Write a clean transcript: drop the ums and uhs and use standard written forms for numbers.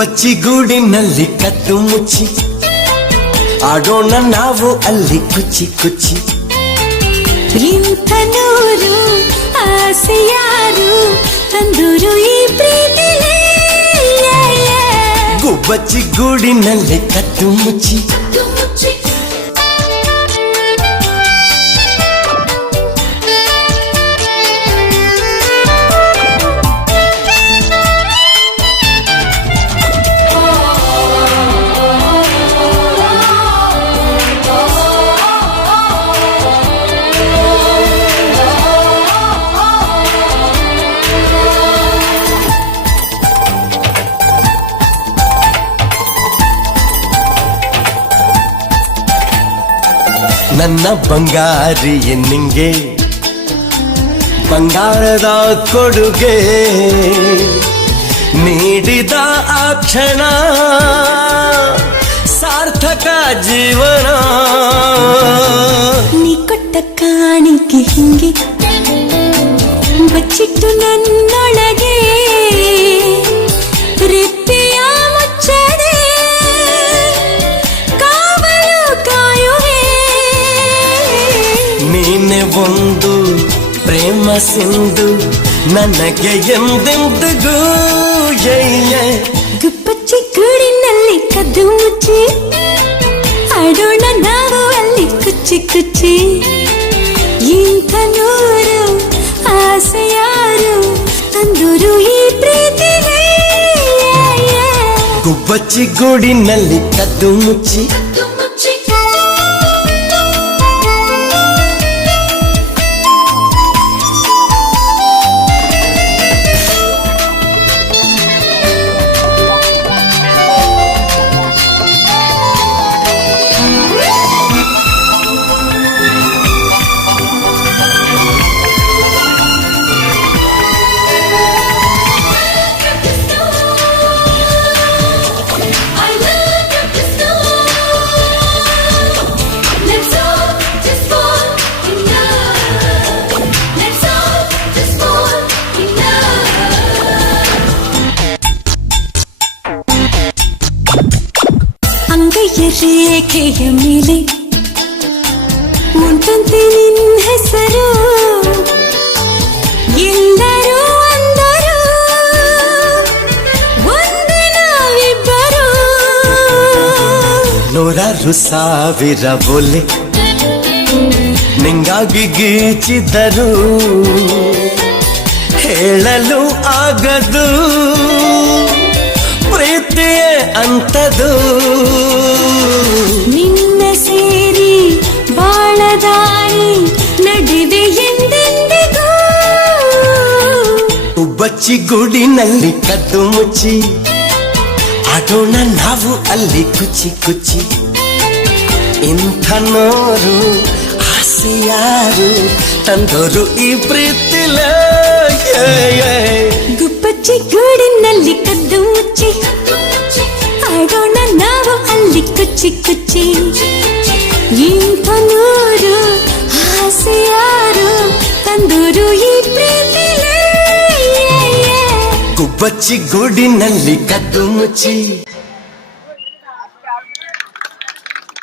ಗುಬ್ಬಚ್ಚಿ ಗೂಡಿನಲ್ಲಿ ಕದ್ದು ಮುಚ್ಚಿ ಆಡೋಣ ನಾವು ಅಲ್ಲಿ ಕುಚ್ಚಿ ಕುಚ್ಚಿ. ಇಂಥ ನೂರು ಆಸೆ ಯಾರು ತಂದೂರು ಈ ಪ್ರೀತಿಲೇ. ಗುಬ್ಬಚ್ಚಿ ಗೂಡಿನಲ್ಲಿ ಕದ್ದು ಮುಚ್ಚಿ ನನ್ನ ಬಂಗಾರಿ ನಿಂಗೆ ಬಂಗಾರದ ಕೊಡುಗೆ ನೀಡಿದ ಆ ಕ್ಷಣ ಸಾರ್ಥಕ ಜೀವನ. ನೀ ಕೊಟ್ಟ ಕಾಣಿಕೆ ಹಿಂಗೆ ಬಚ್ಚಿಟ್ಟು ನನ್ನೊಳಗೆ ರೆಪ್ಪೆಯ ಮುಚ್ಚದೆ ಕಾವಲು ಕಾಯುವೆ. ನೀನೆ ಒಂದು ಪ್ರೇಮ ಸಿಂಧು ನನಗೆ ಎಂದೆಂದಿಗೂ. ಗುಬ್ಬಚ್ಚಿ ಗೂಡಿನಲ್ಲಿ ಕದ್ದು ಮುಚ್ಚಿ ಆಡೋಣ ನಾವು ಅಲ್ಲಿ ಕುಚ್ಚಿ ಕುಚ್ಚಿ. ಇಂಥ ನೂರು ಆಸೆ ಯಾರು ತಂದೂರು ಈ ಪ್ರೀತಿಲೇ. ಗುಬ್ಬಚ್ಚಿ ಗೂಡಿನಲ್ಲಿ ಕದ್ದು ಮುಚ್ಚಿ ಅಂಗೈಯ ರೇಖೆಯ ಮೇಲೆ ಉಂಟಂತೆ ನಿನ್ನ ಹೆಸರು. ಎಲ್ಲರೂ ಅಂದರು ಒಂದೇ ನಾವಿಬ್ಬರು. ನೂರಾರು ಸಾವಿರ ಬೋಲೆ ನಿಂಗಾಗಿ ಗೀಚಿದರು ಹೇಳಲು ಆಗದು ಪ್ರೀತಿಯೇ ಅಂತದು. ನಿನ್ನ ಸೇರಿ ಬಾಳದಾರಿ ನಡೆವೆ ಎಂದೆಂದಿಗೂ. ಗುಬ್ಬಚ್ಚಿ ಗೂಡಿನಲ್ಲಿ ಕದ್ದು ಮುಚ್ಚಿ ಆಡೋಣ ನಾವು ಅಲ್ಲಿ ಕುಚ್ಚಿ ಕುಚ್ಚಿ. ಇಂಥ ನೋರು ಆಸೆ ಯಾರು ತಂದೋರು ಈ ಪ್ರೀತಿಲೇ. ಗುಬ್ಬಚ್ಚಿ ಗೂಡಿನಲ್ಲಿ ಕದ್ದು ಮುಚ್ಚಿ ಆಡೋಣ ನಾವು ಅಲ್ಲಿ ಕುಚ್ಚಿ ಕುಚ್ಚಿ. ಇಂಥ ನೂರು ಆಸೆ ಯಾರು ತಂದೂರು ಈ ಪ್ರೀತಿಲೇ. ಗುಬ್ಬಚ್ಚಿ ಗೂಡಿನಲ್ಲಿ ಕದ್ದು ಮುಚ್ಚಿ